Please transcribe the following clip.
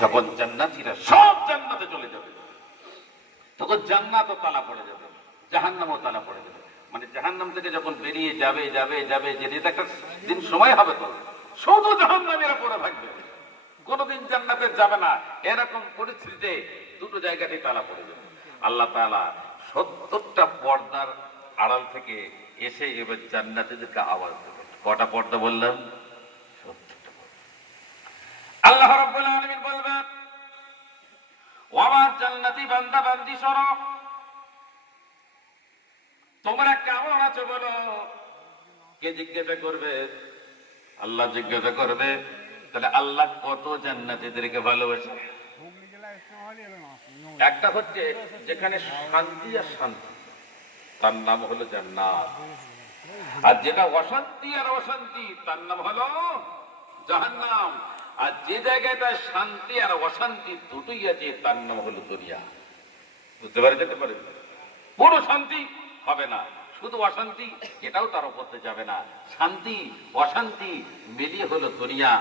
তখন জান্নাতিরা সব জান্নাতে চলে যাবে, তখন জান্নাতও তালা পড়ে যাবে, জাহান্নামও তালা পড়ে যাবে। মানে জাহান্নাম থেকে যখন বেরিয়ে যাবে যাবে যাবে যে একটা দিন সময় হবে তো? শুধু জাহান্নামীরা পড়ে থাকবে। কোনোদিন জান্নাতে যাবে না। এরকম পরিস্থিতিতে দুটো জায়গাতে তালা পড়ে যাবে। আল্লাহ তাআলা সত্তরটা পর্দার আড়াল থেকে এসে এবার জান্নাতীদেরকে আওয়াজ দেবে কটা পর্দা বললাম? সত্তরটা পর্দা। আল্লাহ রাব্বুল ও আমার জান্নাতি বান্দা বান্দি সরো। তোমরা কেমন আছো বলো। কে জিজ্ঞাসা করবে? আল্লাহ জিজ্ঞাসা করবে। তাহলে আল্লাহ কত জান্নাতীদেরকে ভালোবাসে? একটা হচ্ছে যেখানে শান্তি আর শান্তি। তার নাম হলো জান্নাত। আর যেটা অশান্তি আর অশান্তি, তার নাম হলো জাহান্নাম। আর যে জায়গাটা শান্তি আর অশান্তি দুটোই আছে, তার নাম হলো দরিয়া বুঝতে পারে যেতে পারে? কোনো শান্তি হবে না। শুধু অশান্তি, এটাও তার উপরতে যাবে না। শান্তি, অশান্তি মিলিয়ে হলো দুনিয়া।